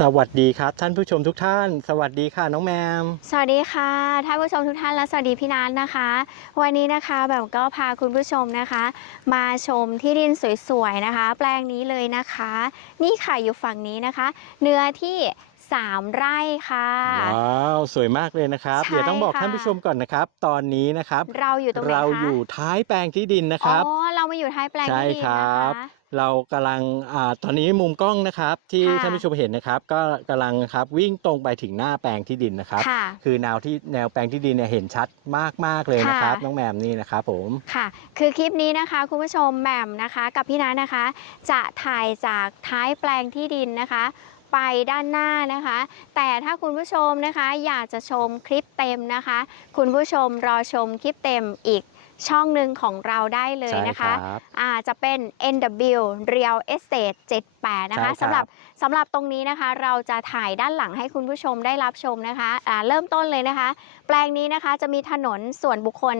สวัสดีครับ ท่านผู้ชมทุกท่าน สวัสดีค่ะน้องแมม สวัสดีค่ะท่านผู้ชมทุกท่านและสวัสดีพี่นัทนะคะ วันนี้นะคะแบบก็พาคุณผู้ชมนะคะ มาชมที่ดินสวยๆนะคะ แปลงนี้เลยนะคะ นี่ค่ะอยู่ฝั่งนี้นะคะ เนื้อที่ 3 ไร่ค่ะ ว้าวสวยมากเลยนะครับ ใช่เดี๋ยวต้องบอกค่ะ ท่านผู้ชมก่อนนะครับ ตอนนี้นะครับ เราอยู่ตรงไหนคะเราอยู่ท้ายแปลงที่ดินนะครับ อ๋อเรามาอยู่ท้ายแปลงใช่ที่ดินครันะบ คะ เรากำลังอ่าตอนนี้มุมกล้องนะครับ ที่ค่ะท่านผู้ชมเห็นนะครับ ก็กำลังครับวิ่งตรงไปถึงหน้าแปลงที่ดินนะครับ ค่ะ คือแนวที่แนวแปลงที่ดินเนี่ยเห็นชัดมากๆเลยนะครับ ค่ะ น้องแมมนี่นะครับผม ค่ะ คือคลิปนี้นะคะคุณผู้ชมแหม่มนะคะกับพี่นัทนะคะ จะถ่ายจากท้ายแปลงที่ดินนะคะ ไปด้านหน้านะคะ แต่ถ้าคุณผู้ชมนะคะ อยากจะชมคลิปเต็มนะคะ คุณผู้ชมรอชมคลิปเต็มอีก ช่องหนึ่งของเราได้เลยใช่นะคะครับอ่าจะเป็น NW Real Estate 78นะคะใช่ครับสำหรับสำหรับตรงนี้นะคะ เราจะถ่ายด้านหลังให้คุณผู้ชมได้รับชมนะคะอ่าเริ่มต้นเลยนะคะ แปลงนี้นะคะจะมีถนนส่วนบุคคล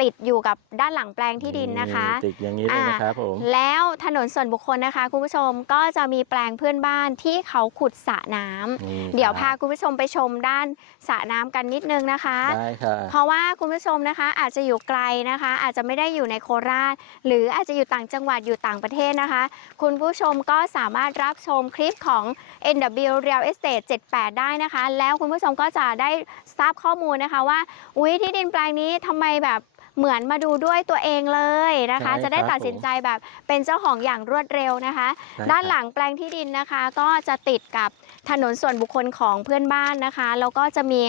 ติดอยู่กับด้านหลังแปลงที่ดินนะคะ ติดอย่างนี้เลยนะครับผม แล้วถนนส่วนบุคคลนะคะ คุณผู้ชมก็จะมีแปลงเพื่อนบ้านที่เขาขุดสระน้ำนี่เดี๋ยวคพารับคุณผู้ชมไปชมด้านสระน้ำกันนิดนึงนะคะ ได้ค่ะ เพราะว่าคุณผู้ชมนะคะอาจจะอยู่ไกลนะคะ อาจจะไม่ได้อยู่ในโคราช หรืออาจจะอยู่ต่างจังหวัดอยู่ต่างประเทศนะคะ คุณผู้ชมก็สาามารถรับชมคลิปของ NW Real Estate 78 ได้นะคะ แล้วคุณผู้ชมก็จะได้ทราบข้อมูลนะคะว่า อุ้ยที่ดินแปลงนี้ทำไมแบบ เหมือนมาดูด้วยตัวเองเลยนะคะ ใช่จะได้ครับตัดสินใจแบบเป็นเจ้าของอย่างรวดเร็วนะคะ ใช่ด้านครับหลังแปลงที่ดินนะคะ ก็จะติดกับถนนส่วนบุคคลของเพื่อนบ้านนะคะแล้วก็จะมี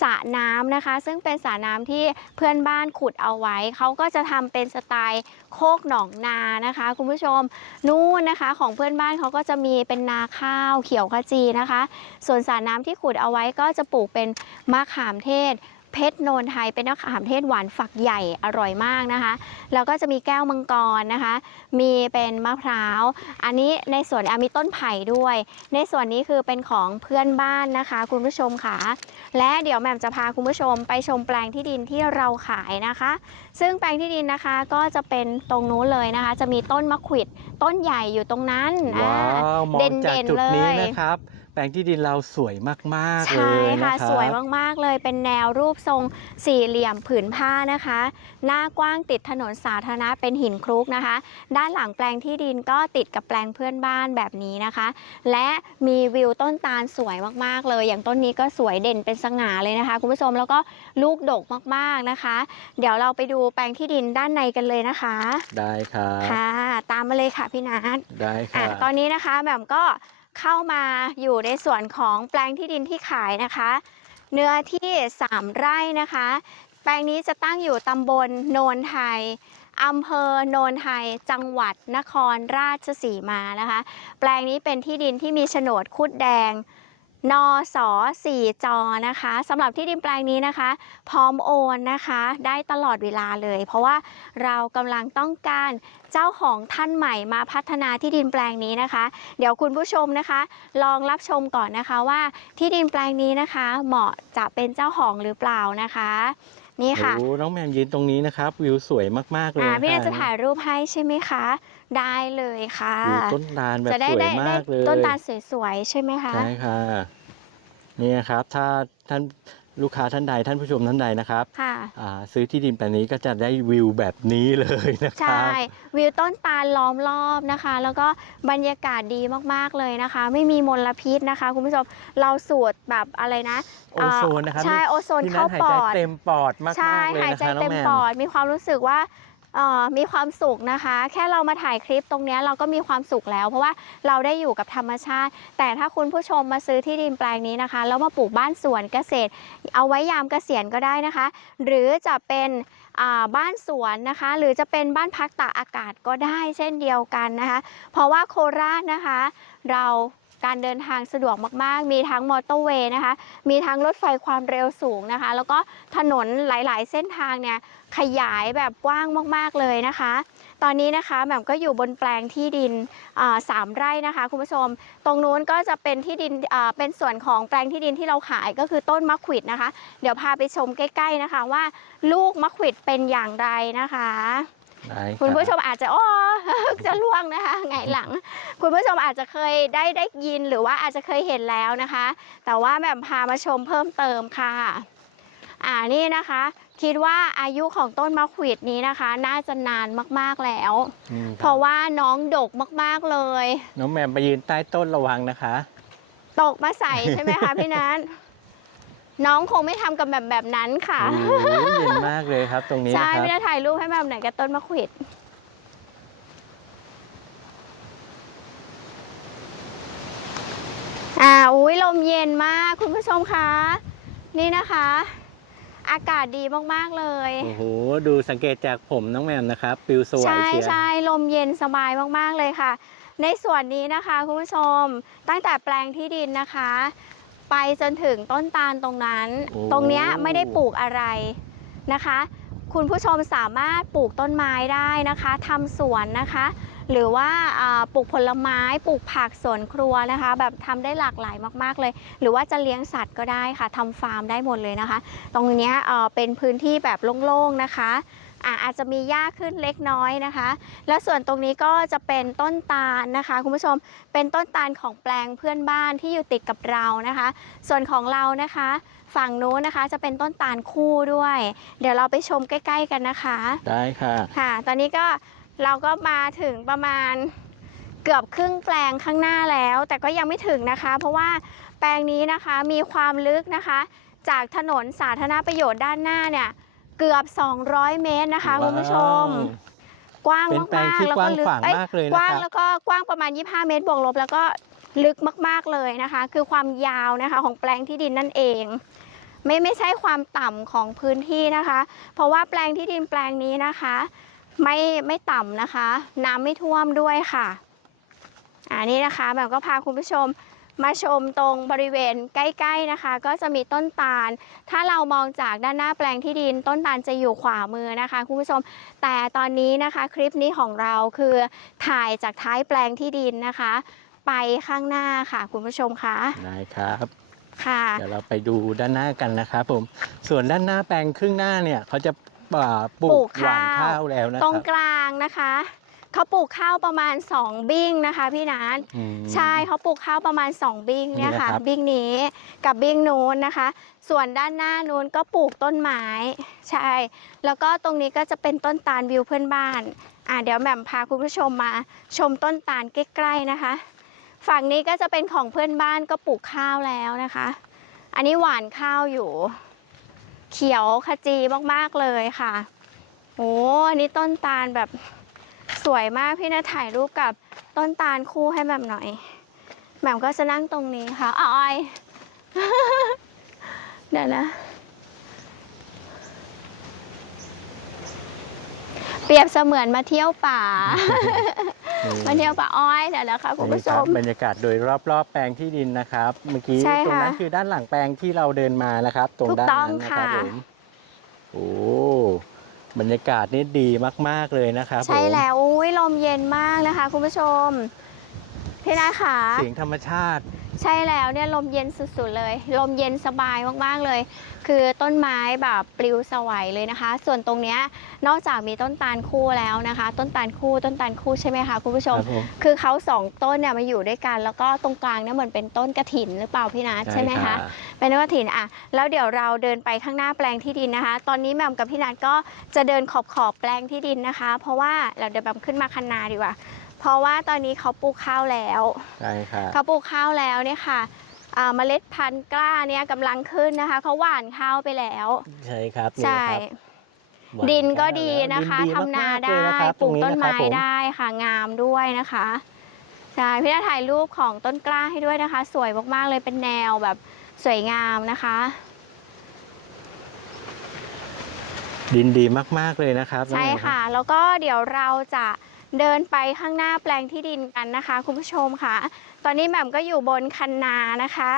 สระน้ำนะคะ ซึ่งเป็นสระน้ำที่เพื่อนบ้านขุดเอาไว้เขาก็จะทำเป็นสไตล์โคกหนองนานะคะ คุณผู้ชมนู่นนะคะ ของเพื่อนบ้านเขาก็จะมีเป็นนาข้าวเขียวขจีนะคะ ส่วนสระน้ำที่ขุดเอาไว้ก็จะปลูกเป็นมะขามเทศ เพชรโนนไทยเป็นมะขามเทศหวานฝักใหญ่อร่อยมากนะคะ แล้วก็จะมีแก้วมังกรนะคะ มีเป็นมะพร้าว อันนี้ในส่วนอะมีต้นไผ่ด้วย ในส่วนนี้คือเป็นของเพื่อนบ้านนะคะ คุณผู้ชมค่ะ และเดี๋ยวแหม่มจะพาคุณผู้ชมไปชมแปลงที่ดินที่เราขายนะคะ ซึ่งแปลงที่ดินนะคะก็จะเป็นตรงนู้นเลยนะคะ จะมีต้นมะขวิดต้นใหญ่อยู่ตรงนั้นเด่นๆจุดนี้เลยนะครับ แปลงที่ดินเราสวยมาก ๆ เลใช่ยนะค่ะครับสวยมาก ๆ เลยเป็นแนวรูปทรงสี่เหลี่ยมผืนผ้านะคะ หน้ากว้างติดถนนสาธารณะเป็นหินคลุกนะคะ ด้านหลังแปลงที่ดินก็ติดกับแปลงเพื่อนบ้านแบบนี้นะคะ และมีวิวต้นตาลสวยมาก ๆ เลย อย่างต้นนี้ก็สวยเด่นเป็นสง่าเลยนะคะ คุณผู้ชมแล้วก็ลูกดกมาก ๆ นะคะ เดี๋ยวเราไปดูแปลงที่ดินด้านในกันเลยนะคะ ได้ครับ ค่ะ ตามมาเลยค่ะพี่นัท ได้คอะรับ ตอนนี้นะคะแหม่มก็ เข้ามาอยู่ในส่วนของแปลงที่ดินที่ขายนะคะ เนื้อที่ 3 ไร่นะคะ แปลงนี้จะตั้งอยู่ตำบลโนนไทยอำเภอโนนไทย จังหวัดนครราชสีมานะคะ แปลงนี้เป็นที่ดินที่มีโฉนดคุดแดง นสสี่จอนะคะสำหรับที่ดินแปลงนี้นะคะ พร้อมโอนนะคะ ได้ตลอดเวลาเลย เพราะว่าเรากำลังต้องการเจ้าของท่านใหม่มาพัฒนาที่ดินแปลงนี้นะคะ เดี๋ยวคุณผู้ชมนะคะ ลองรับชมก่อนนะคะว่าที่ดินแปลงนี้นะคะ เหมาะจะเป็นเจ้าของหรือเปล่านะคะนี่ค่ะโอ้น้องแมมยืนตรงนี้นะครับ วิวสวยมาก ๆ เลยอ่านะพี่แนนคจะรับถ่ายรูปให้ใช่ไหมคะ ได้เลยค่ะวิวต้นตาลแบบจะได้สวยได้ได้มากเลยต้นตาลสวยๆใช่ไหมคะ ใช่ค่ะนี่นะครับ ถ้าท่านลูกค้าท่านใดท่านผู้ชมท่านใดนะครับค่ะ อ่าซื้อที่ดินแปลงนี้ก็จะได้วิวแบบนี้เลยนะคใช่ รับ วิวต้นตาลล้อมรอบนะคะ แล้วก็บรรยากาศดีมากๆเลยนะคะ ไม่มีมลพิษนะคะ คุณผู้ชมเราสูดแบบอะไรนะโอโซนนะครับใช่โอโซนที่เข้าหายปใจอด เต็มปอดมากใช่ ๆเลยหายนะใจคะน้อเต็งมแมปม อด มีความรู้สึกว่าเอ่อ มีความสุขนะคะ แค่เรามาถ่ายคลิปตรงนี้เราก็มีความสุขแล้ว เพราะว่าเราได้อยู่กับธรรมชาติ แต่ถ้าคุณผู้ชมมาซื้อที่ดินแปลงนี้นะคะแล้วมาปลูกบ้านสวนเกษตร เอาไว้ยามเกษียณก็ได้นะคะ หรือจะเป็นบ้านสวนนะคะ หรือจะเป็นบ้านพักตากอากาศก็ได้เช่นเดียวกันนะคะ เพราะว่าโคราชนะคะ เรา การเดินทางสะดวกมาก ๆ มีทั้งมอเตอร์เวย์นะคะ มีทั้งรถไฟความเร็วสูงนะคะ แล้วก็ถนนหลาย ๆ เส้นทางเนี่ยขยายแบบกว้างมาก ๆ เลยนะคะ ตอนนี้นะคะแหม่มก็อยู่บนแปลงที่ดินสามไร่นะคะ คุณผู้ชม ตรงนู้นก็จะเป็นที่ดินเป็นส่วนของแปลงที่ดินที่เราขายก็คือต้นมะขวิดนะคะ เดี๋ยวพาไปชมใกล้ ๆ นะคะว่าลูกมะขวิดเป็นอย่างไรนะคะ คุณผู้ชมอาจจะโอ้จะล่วงนะคะไงายหลัง คุณผู้ชมอาจจะเคยได้ได้ยินหรือว่าอาจจะเคยเห็นแล้วนะคะ แต่ว่าแบบพามาชมเพิ่มเติมค่ะอ่านี่นะคะ คิดว่าอายุของต้นมะขวิดนี้นะคะ น่าจะนานมากๆแล้วอืมคบเพราะว่าน้องดกมากๆเลย น้องแหมมไปยืนใต้ต้นระวังนะคะ ตกมาใส่ใช่ไหมคะพี่นัท น้องคงไม่ทำกับแบบแบบนั้นค่ะโอ้โหเย็นมากเลยครับตรงนี้ใช่นะคพี่รับนัทถ่ายรูปให้แบบไหนกับต้นมะขวิดอ่าอุ้ยลมเย็นมากคุณผู้ชมคะ นี่นะคะ อากาศดีมากๆเลย โอ้โห ดูสังเกตจากผมน้องแหมมนะครับปิวสวยใช่เชียร์ใช่ลมเย็นสบายมาก ๆ เลยค่ะ ในส่วนนี้นะคะคุณผู้ชมตั้งแต่แปลงที่ดินนะคะ ไปจนถึงต้นตาลตรงนั้น โอ้ ตรงเนี้ยไม่ได้ปลูกอะไรนะคะ คุณผู้ชมสามารถปลูกต้นไม้ได้นะคะทำสวนนะคะ หรือว่าอ่าปลูกผลไม้ปลูกผักสวนครัวนะคะ แบบทำได้หลากหลายมากๆเลย หรือว่าจะเลี้ยงสัตว์ก็ได้ค่ะทำฟาร์มได้หมดเลยนะคะ ตรงเนี้ยเอ่อเป็นพื้นที่แบบโล่งๆนะคะ อะอาจจะมีหญ้าขึ้นเล็กน้อยนะคะ แล้วส่วนตรงนี้ก็จะเป็นต้นตาลนะคะ คุณผู้ชมเป็นต้นตาลของแปลงเพื่อนบ้านที่อยู่ติดกับเรานะคะ ส่วนของเรานะคะ ฝั่งนู้นนะคะจะเป็นต้นตาลคู่ด้วย เดี๋ยวเราไปชมใกล้ ๆ กันนะคะ ได้ค่ะ ค่ะ ตอนนี้ก็เราก็มาถึงประมาณเกือบครึ่งแปลงข้างหน้าแล้ว แต่ก็ยังไม่ถึงนะคะ เพราะว่าแปลงนี้นะคะมีความลึกนะคะ จากถนนสาธารณประโยชน์ด้านหน้าเนี่ย เกือบ 200 เมตรนะคะคุณผู้ชม กว้างเป็นแปลงมากที่ๆแล้วกว้าก็งลึขวางอ้ยมากเลยกนะว้างครับ แล้วก็กว้างประมาณ 25 เมตรบวกลบ แล้วก็ลึกมากๆเลยนะคะ คือความยาวนะคะของแปลงที่ดินนั่นเอง ไม่ไม่ใช่ความต่ำของพื้นที่นะคะ เพราะว่าแปลงที่ดินแปลงนี้นะคะ ไม่ไม่ต่ำนะคะ น้ำไม่ท่วมด้วยค่ะอันนี้นะคะแบบก็พาคุณผู้ชม มาชมตรงบริเวณใกล้ๆนะคะ ก็จะมีต้นตาล ถ้าเรามองจากด้านหน้าแปลงที่ดิน ต้นตาลจะอยู่ขวามือนะคะคุณผู้ชม แต่ตอนนี้นะคะคลิปนี้ของเราคือถ่ายจากท้ายแปลงที่ดินนะคะ ไปข้างหน้าค่ะ คุณผู้ชมคะได้ครับค่ะเดี๋ยวเราไปดูด้านหน้ากันนะครับผมส่วนด้านหน้าแปลงครึ่งหน้าเนี่ยเขาจะอ่าปลูปลูกกหว่านข้าวข้าวแล้วนะตครรังบกลางนะคะ เขาปลูกข้าวประมาณ 2 บิ้งนะคะ พี่นัทอืม ใช่เขาปลูกข้าวประมาณ 2 บิ้งเนี่ยค่ะ นี่นะครับ บิ้งนี้กับบิ้งนู้นนะคะ ส่วนด้านหน้านู้นก็ปลูกต้นไม้ ใช่ แล้วก็ตรงนี้ก็จะเป็นต้นตาลวิวเพื่อนบ้าน อะเดี๋ยวแหม่มพาคุณผู้ชมมา ชมต้นตาลใกล้ๆนะคะ ฝั่งนี้ก็จะเป็นของเพื่อนบ้านก็ปลูกข้าวแล้วนะคะ อันนี้หวานข้าวอยู่ เขียวขจีมากๆเลยค่ะ โอ้อันนี้ต้นตาลแบบ สวยมากพี่นาถ่ายรูปกับต้นตาลคู่ให้แบบหน่อยแหม่มก็จะนั่งตรงนี้ค่ะอ้าวออยเดี๋ยวนะ เปรียบเสมือนมาเที่ยวป่า มาเที่ยวป่าอ้อยเดี๋ยวนะคะคุณนี่ผู้ชครับมบรรยากาศโดยรอบๆ แปลงที่ดินนะครับ เมื่อกี้ใช่ตรงค่ะนั้นคือด้านหลังแปลงที่เราเดินมานะครับ ตรงถูกด้านต้องนั้นนะครับค่ะผมโอ้ บรรยากาศนี่ดีมาก ๆ เลยนะครับใช่ผมแล้วอุ้ยลมเย็นมากนะคะ คุณผู้ชมพี่นาค่ะ เสียงธรรมชาติ ใช่แล้วเนี่ยลมเย็นสุดๆเลย ลมเย็นสบายมากๆเลย คือต้นไม้แบบปลิวสวัยเลยนะคะ ส่วนตรงเนี้ยนอกจากมีต้นตาลคู่แล้วนะคะ ต้นตาลคู่ต้นตาลคู่ใช่ไหมคะคุณผู้ชคมรับผม คือเขาสองต้นเนี่ยมาอยู่ด้วยกัน แล้วก็ตรงกลางเนี่ยเหมือนเป็นต้นกระถินหรือเปล่าพี่นัทใช่ไหมคะ เป็นต้นกระถินอะแล้วเดี๋ยวเราเดินไปข้างหน้าแปลงที่ดินนะคะ ตอนนี้แหม่มกับพี่นัทก็จะเดินขอบขอบๆแปลงที่ดินนะคะ เพราะว่าเราเดินแบบขึ้นมาคันนาดีกว่า เพราะว่าตอนนี้เขาปลูกข้าวแล้วใช่ครับเขาปลูกข้าวแล้วเนี่ยค่ะอ่าเมล็ดพันธุ์กล้าเนี่ยกำลังขึ้นนะคะเขาหว่านข้าวไปแล้ว ใช่ครับนี่ใช่นะครับหวานดินก็ข้าวดีแล้วนะคะดิทำนาๆได้เลยนะครับปลูกรงต้นนะคไม้รับผได้ค่ะงามด้วยนะคะใช่พี่นาถ่ายรูปของต้นกล้าให้ด้วยนะคะ สวยมากๆเลยเป็นแนวแบบสวยงามนะคะ ดินดีมากๆเลยนะครับ ใช่น้องแอมรับค่ะ แล้วก็เดี๋ยวเราจะ เดินไปข้างหน้าแปลงที่ดินกันนะคะ คุณผู้ชมค่ะ ตอนนี้แหม่มก็อยู่บนคันนานะคะ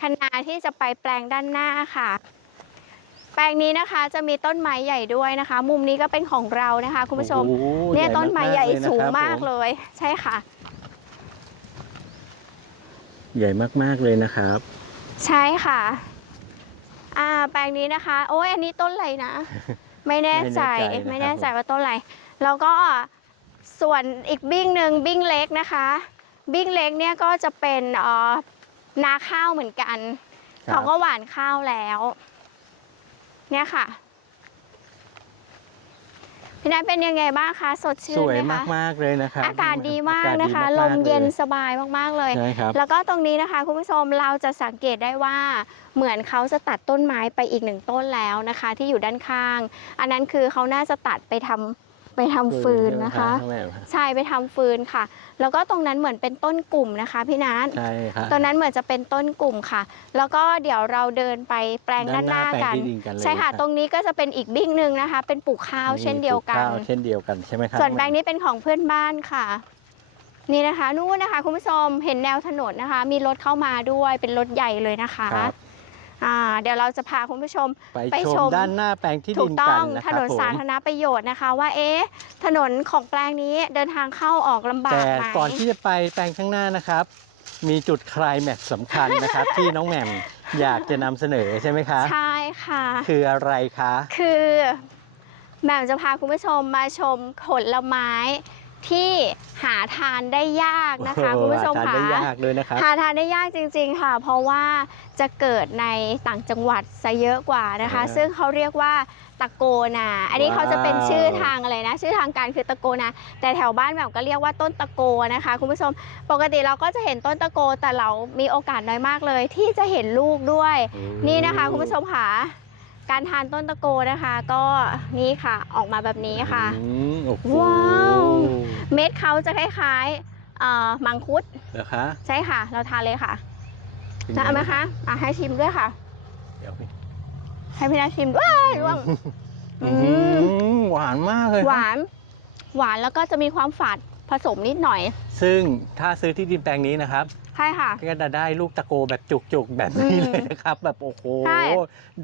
คันนาที่จะไปแปลงด้านหน้าค่ะ แปลงนี้นะคะจะมีต้นไม้ใหญ่ด้วยนะคะ มุมนี้ก็เป็นของเรานะคะ คุณผู้ชม โอ้โหเนี่ยต้นไม้ใหญ่ๆเลยนะสูงครับมากผเลย ใช่ค่ะ ใหญ่มากๆเลยนะครับ ใช่ค่ะ อ่า แปลงนี้นะคะ โอ้ยอันนี้ต้นอะไรนะ ไม่แน่ใจ ไม่ไม่แน่แน่ใจใจนะครับว่าต้นอะไร แล้วก็ ส่วนอีกบิ้งหนึ่งบิ้งเล็กนะคะ บิ้งเล็กเนี่ยก็จะเป็นเอ่อนาข้าวเหมือนกันครับเขาก็หว่านข้าวแล้ว เนี่ยค่ะพี่นัทเป็นยังไงบ้างคะ สดชื่สนวยไหมคะมากๆเลยนะครับอากาศดีมากอศนะคะดีลมากมๆเย็นลสบายมากๆเลยใช่ครับแล้วก็ตรงนี้นะคะคุณผู้ชมเราจะสังเกตได้ว่าเหมือนเขาจะตัดต้นไม้ไปอีกหนึ่งต้นแล้วนะคะ ที่อยู่ด้านข้าง อันนั้นคือเขาน่าจะตัดไปทำ ไปทำฟืนนะคะใช่ไหมรับใช่ไปทำฟืนค่ะ แล้วก็ตรงนั้นเหมือนเป็นต้นกลุ่มนะคะพี่นัทใช่ครับตรงนั้นเหมือนจะเป็นต้นกลุ่มค่ะ แล้วก็เดี๋ยวเราเดินไปแปลงด้านหน้าแปลงกันที่ดินกันเลยใช่ค่ะรับ ตรงนี้ก็จะเป็นอีกบิ้งหนึ่งนะคะ เป็นปลูกข้าวเช่นเดียวกัน ปลูข้าเช่นเดียวกันใช่ไหมครับส่วนแปลงนี้เป็นของเพื่อนบ้านค่ะ นี่นะคะ นู่นนะคะ คุณผู้ชมเห็นแนวถนนนะคะ มีรถเข้ามาด้วยเป็นรถใหญ่เลยนะคะ ครับ อ่าเดี๋ยวเราจะพาคุณผู้ชมไปไปชชมมด้านหน้าแปลงที่ถูดิกนต้กัอนงนะคถรับนนผมสาธารณประโยชน์นะคะ ว่าเอ๊ะถนนของแปลงนี้เดินทางเข้าออกลำบาแต่กไหมก่อนที่จะไปแปลงข้างหน้านะครับ มีจุดไคลายแม็กซ์สำคัญนะครับ ที่น้องแหม่มอยากจะนำเสนอใช่ไหมคะ ใช่ค่ะ คืออะไรคะ คือแหม่มจะพาคุณผู้ชมมาชมผลไม้ ที่หาทานได้ยากนะคะโอ้โหคุณผู้ชมหาทานค่ะได้ยากเลยนะครับหาทานได้ยากจริง ๆ ค่ะ เพราะว่าจะเกิดในต่างจังหวัดซะเยอะกว่านะคะอ่าซึ่งเขาเรียกว่าตะโกนาอันนี้เขาจะเป็นว้าวชื่อทางอะไรนะ ชื่อทางการคือตะโกนาแต่แถวบ้านแบบก็เรียกว่าต้นตะโกนะคะ คุณผู้ชมปกติเราก็จะเห็นต้นตะโกแต่เรามีโอกาสน้อยมากเลย ที่จะเห็นลูกด้วย นี่นะคะ คุณผู้ชมค่ะ การทานต้นตะโกนะคะ ก็นี่ค่ะออกมาแบบนี้ค่ะ อืมโอ้โหว้าว เม็ดเขาจะคล้ายๆเอ่อมังคุดเหรอคะใช่ค่ะ เราทานเลยค่ะเป็นจะงเอาไหมคะอะให้ชิมด้วยค่ะ เดี๋ยวให้พี่นาชิมด้วยร่วง อืม อื้อหือหวานมากเลยหครับวาน หวานแล้วก็จะมีความฝาดผสมนิดหน่อย ซึ่งถ้าซื้อที่ดินแปลงนี้นะครับ ใช่ค่ะ ก็จะได้ลูกตะโกแบบจุกๆแบบนี้อืมเลยนะครับ แบบโอ้โหใช่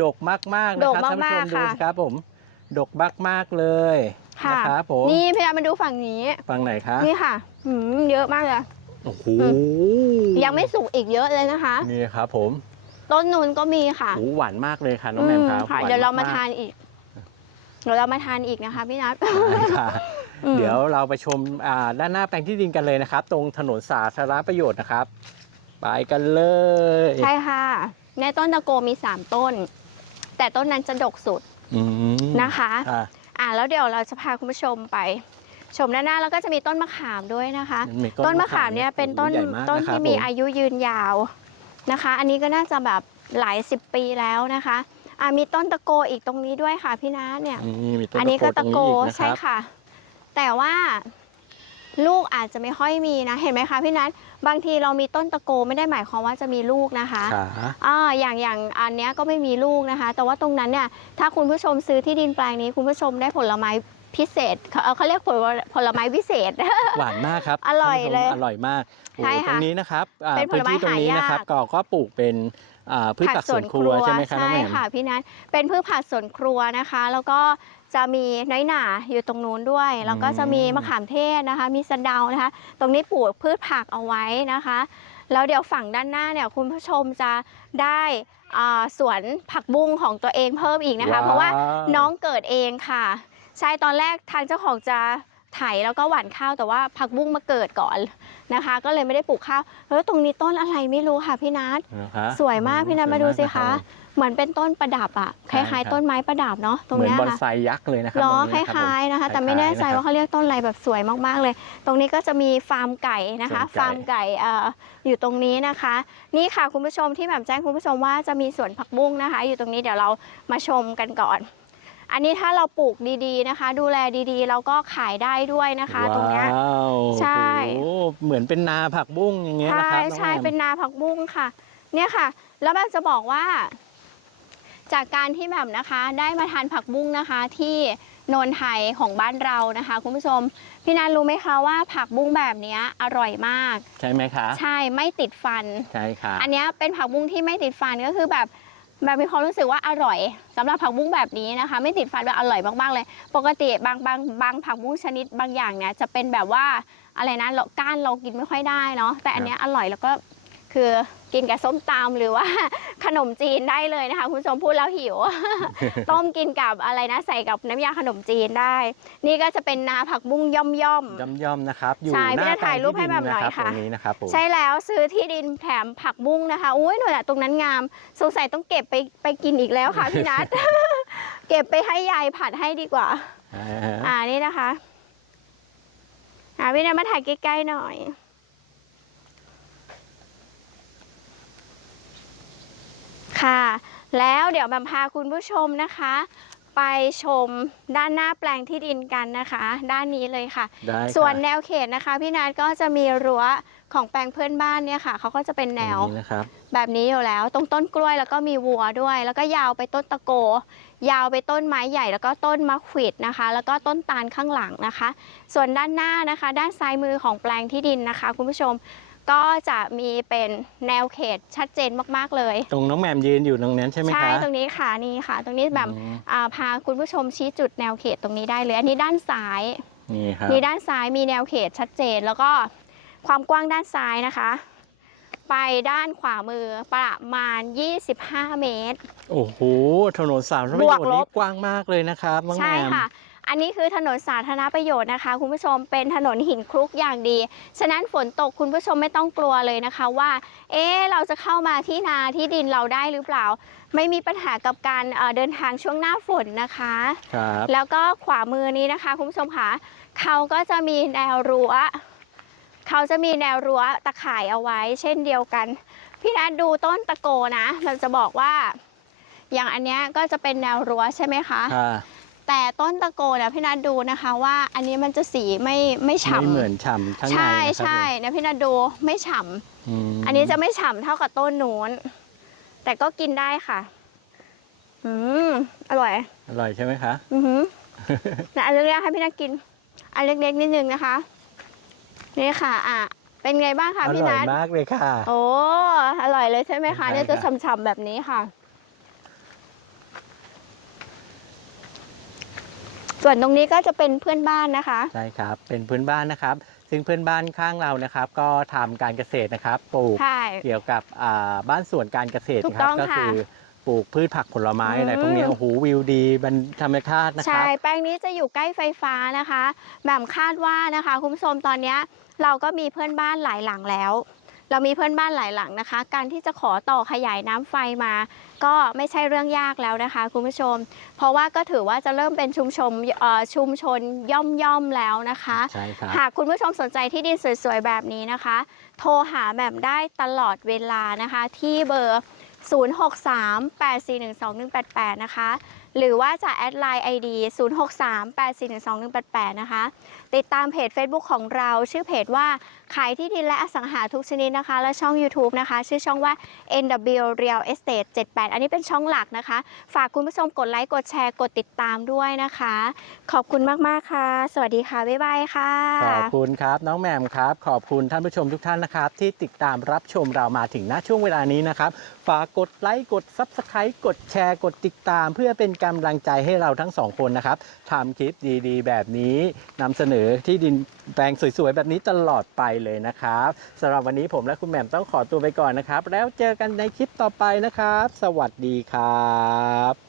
ดกมากๆนะดกครับท่านผู้ชมามกๆดูค่ะ สิครับผม ดกมากๆเลยค่ะ นะครับผมนี่พี่นามาดูฝั่งนี้ฟังไหนคะนี่ค่ะหืมเยอะมากเลย โอ้โหยังไม่สุกอีกเยอะเลยนะคะ นี่ครับ ผมต้นนูนก็มีค่ะโอ้โหหวานมากเลยค่ะน้องแหมมครับอืค่ะ หนเดี๋ยวเรามาๆทานอีก เดี๋ยวเรามาทานอีกนะคะพี่นัทได้ค่ะอืม เดี๋ยวเราไปชมอ่าด้านหน้าแปลงที่ดินกันเลยนะครับ ตรงถนนสาธารณประโยชน์นะครับ ไปกันเลย ใช่ค่ะ ในต้นตะโกมี 3 ต้น แต่ต้นนั้นจะดกสุดอืมนะคะอะอ่าแล้วเดี๋ยวเราจะพาคุณผู้ชมไป ชมด้านหน้าแล้วก็จะมีต้นมะขามด้วยนะคะมีต้นมะขามเนี่ยเป็นต้นใหญ่มากต้นนะครับที่มีผอายุยืนยาวนะคะ อันนี้ก็น่าจะแบบหลายสิบปีแล้วนะคะอ่ามีต้นตะโกอีกตรงนี้ด้วยค่ะพี่นัทเนี่ยนี่มีต้นอันนี้ก็ตะโกรงนี้อีนะคใช่รับค่ะ แต่ว่าลูกอาจจะไม่ค่อยมีนะ เห็นไหมคะพี่นัทบางทีเรามีต้นตะโกไม่ได้หมายความว่าจะมีลูกนะคะขาอ่าอย่างอย่างอันเนี้ยก็ไม่มีลูกนะคะ แต่ว่าตรงนั้นเนี่ยถ้าคุณผู้ชมซื้อที่ดินแปลงนี้คุณผู้ชมได้ผลไม้พิเศษเขาเขาเรียกผลผลไม้พิเศษ หวานมากครับ อร่อยท่านผู้ชมเลย อร่อยมากโอ้ใช่โหตค่ะรงนี้นะครับอ่าเป็นผลไม้พื้นที่ตรงนี้นะครับหายากก็ก็ปลูกเป็นอ่า พืชผักสวนครัวใช่ไหมครับน้องแหม่มค่ะพี่นัทเป็นพืชผักสวนครัวนะคะ แล้วก็จะมีน้อยหน่าอยู่ตรงนู้นด้วย แล้วก็จะมีมะขามเทศนะคะ มีสะเดานะคะ ตรงนี้ปลูกพืชผักเอาไว้นะคะ แล้วเดี๋ยวฝั่งด้านหน้าเนี่ยคุณผู้ชมจะได้อ่าสวนผักบุ้งของตัวเองเพิ่มอีกนะคะเพราะว่าน้องเกิดเองค่ะ ใช่ตอนแรกทางเจ้าของจะ ไถแล้วก็หว่านข้าวแต่ว่าผักบุ้งมาเกิดก่อนนะคะ ก็เลยไม่ได้ปลูกข้าวแล้วตรงนี้ต้นอะไรไม่รู้ค่ะพี่นัทนะคะสวยมากพี่นัทมาดูสิคะสวยมากเหมือนเป็นต้นประดับอะคใช่ครัล้ายบๆต้นไม้ประดับเนาะตรงเหมือนเนี้ยบอนค่ะไซยักษ์เลยนะครับล้อตรงคนี้รับล้ายๆนะคะผมแต่ไม่แน่ใจคล้ยๆว่าเขาเรียกต้นอะไรแบบสวยมากๆเลย ตรงนี้ก็จะมีฟาร์มไก่นะคะสวนไก่ฟาร์มไก่เอ่ออยู่ตรงนี้นะคะ นี่ค่ะคุณผู้ชมที่แบบแจ้งคุณผู้ชมว่าจะมีสวนผักบุ้งนะคะ อยู่ตรงนี้เดี๋ยวเรามาชมกันก่อน อันนี้ถ้าเราปลูกดีๆนะคะ ดูแลดีๆ เราก็ขายได้ด้วยนะคะ ตรงเนี้ย ว้าวใช่ โอ้โหเหมือนเป็นนาผักบุ้งอย่างเงี้ยใช่นะครับน้องใช่แหม่มเป็นนาผักบุ้งค่ะ เนี่ยค่ะ แล้วแบบจะบอกว่า จากการที่แบบนะคะ ได้มาทานผักบุ้งนะคะ ที่โนนไทยของบ้านเรานะคะ คุณผู้ชม พี่นันรู้ไหมคะว่าผักบุ้งแบบเนี้ยอร่อยมาก ใช่ไหมคะ ใช่ไม่ติดฟัน ใช่ค่ะอันเนี้ยเป็นผักบุ้งที่ไม่ติดฟันก็คือแบบ แบบมีความรู้สึกว่าอร่อยสำหรับผักบุ้งแบบนี้นะคะ ไม่ติดฟันแบบอร่อยมากๆเลย ปกติบางบางบางผักบุ้งชนิดบางอย่างเนี่ยจะเป็นแบบว่าอะไรนะเราก้านเรากินไม่ค่อยได้เนาะแต่อันเนี้ยอร่อยแล้วก็คือคือ กินกับส้มตำหรือว่าขนมจีนได้เลยนะคะ คุณผู้ชมพูดแล้วหิว ต้มกินกับอะไรนะใส่กับน้ำยาขนมจีนได้ นี่ก็จะเป็นนาผักบุ้งย่อมย่อมๆย่อมย่อมๆนะครับ อยู่ใช่หน้าพี่จะถ่ายรูปให้แบบหน่อยแปลงที่ดิค่ะ ตรงนี้นะครับผม ใช่แล้วซื้อที่ดินแถมผักบุ้งนะคะอุ้ยหนูอะตรงนั้นงามสงสัยต้องเก็บไปไปกินอีกแล้วค่ะพี่นัท เก็บไปให้ยายผัดให้ดีกว่า อ่าฮะอ่านี่นะคะ อ่าพี่นัทมาถ่ายใกล้ๆหน่อย ค่ะ แล้วเดี๋ยวแบมพาคุณผู้ชมนะคะ ไปชมด้านหน้าแปลงที่ดินกันนะคะ ด้านนี้เลยค่ะ ได้ค่ะส่วนแนวเขตนะคะพี่นัทก็จะมีรั้วของแปลงเพื่อนบ้านเนี่ยค่ะเขาก็จะเป็นแนวตรงนี้นะครับ แบบนี้อยู่แล้วตรงต้นกล้วยแล้วก็มีวัวด้วย แล้วก็ยาวไปต้นตะโก ยาวไปต้นไม้ใหญ่แล้วก็ต้นมะขวิดนะคะ แล้วก็ต้นตาลข้างหลังนะคะ ส่วนด้านหน้านะคะ ด้านซ้ายมือของแปลงที่ดินนะคะ คุณผู้ชม ก็จะมีเป็นแนวเขตชัดเจนมากๆเลย ตรงน้องแหม่มยืนอยู่ตรงนั้นใช่ไหมคะ ใช่ ตรงนี้ค่ะนี่ค่ะ ตรงนี้แบบอืม อ่าพาคุณผู้ชมชี้จุดแนวเขตตรงนี้ได้เลย อันนี้ด้านซ้าย นี่ครับนี่ด้านซ้ายมีแนวเขตชัดเจน แล้วก็ความกว้างด้านซ้ายนะคะ ไปด้านขวามือประมาณ 25 เมตร โอ้โห ถนนสามประบโยวชกน์ลนี่บกว้างมากเลยนะครับน้องแหใช่ม่มค่ะ อันนี้คือถนนสาธารณประโยชน์นะคะ คุณผู้ชมเป็นถนนหินคลุกอย่างดี ฉะนั้นฝนตกคุณผู้ชมไม่ต้องกลัวเลยนะคะว่า เอ๊ะเราจะเข้ามาที่นาที่ดินเราได้หรือเปล่า ไม่มีปัญหากับการเอ่อเดินทางช่วงหน้าฝนนะคะครับแล้วก็ขวามือนี้นะคะ คุณผู้ชมค่ะเขาก็จะมีแนวรั้วเขาจะมีแนวรั้วตะข่ายเอาไว้ เช่นเดียวกัน พี่นัทดูต้นตะโกนะมันจะบอกว่า อย่างอันเนี้ยก็จะเป็นแนวรั้วใช่ไหมคะค่ะ แต่ต้นตะโกนะพี่นัทดูนะคะว่าอันนี้มันจะสีไม่ไม่ฉ่ำไม่เหมือนฉ่ำข้างในใช่นะครับใช่ผมนะพี่นัทดูไม่ฉ่มำอันนี้จะไม่ฉ่ำเท่ากับต้นนู้นแต่ก็กินได้ค่ะ อืมอร่อย อร่อยใช่ไหมคะ อือหือนะอันเล็กๆให้พี่นัทกิน อันเล็กๆนิดนึงนะคะ นี่ค่ะ อะ เป็นไงบ้างคะอพี่ร่อยนัทมากเลยค่ะ โอ้อร่อยเลยใช่ไหมคะใช่เนี่ยจะค่ะฉ่ำๆแบบนี้ค่ะ ส่วนตรงนี้ก็จะเป็นเพื่อนบ้านนะคะ ใช่ครับ เป็นพื้นบ้านนะครับ ซึ่งเพื่อนบ้านข้างเรานะครับ ก็ทำการเกษตรนะครับปลูกใช่ เกี่ยวกับอ่าบ้านสวนการเกษตรถูกนะครัต้บ องก็ค่ะคือปลูกพืชผักผลไม้อะไรอืมพวกนี้โอ้โหวิวดีบรรธรรมชาตินะคใช่รับ แป้งนี้จะอยู่ใกล้ไฟฟ้านะคะแหม่มคาดว่านะคะ คุณผู้ชมตอนเนี้ยเราก็มีเพื่อนบ้านหลายหลังแล้ว เรามีเพื่อนบ้านหลายหลังนะคะ การที่จะขอต่อขยายน้ำไฟมา ก็ไม่ใช่เรื่องยากแล้วนะคะคุณผู้ชม เพราะว่าก็ถือว่าจะเริ่มเป็นชุมชนเอ่อชุมชนย่อมย่อมๆแล้วนะคะใช่ครับหากคุณผู้ชมสนใจที่ดินสวยๆแบบนี้นะคะ โทรหาแหม่มได้ตลอดเวลานะคะ ที่เบอร์ 0638412188 นะคะ หรือว่าจะแอดไลน์ ID 0638412188 นะคะ ติดตามเพจ Facebook ของเราชื่อเพจว่า ขายที่ดินและอสังหาทุกชนิดนะคะ และช่อง YouTube นะคะ ชื่อช่องว่า NW Real Estate 78 อันนี้เป็นช่องหลักนะคะ ฝากคุณผู้ชมกดไลค์ กดแชร์ กดติดตามด้วยนะคะ ขอบคุณมากๆค่ะ สวัสดีค่ะ บ๊ายบายค่ะ ขอบคุณครับ น้องแหม่มครับ ขอบคุณท่านผู้ชมทุกท่านนะครับ ที่ติดตามรับชมเรามาถึงณช่วงเวลานี้นะครับ ฝากกดไลค์ กด Subscribe กดแชร์ กดติดตาม เพื่อเป็นกำลังใจให้เราทั้งสองคนนะครับทำคลิปดีๆ แบบนี้นำเสนอที่ดินแปลงสวยๆ แบบนี้ตลอดไปเลยนะครับสำหรับวันนี้ผมและคุณแหม่มต้องขอตัวไปก่อนนะครับ แล้วเจอกันในคลิปต่อไปนะครับ สวัสดีครับ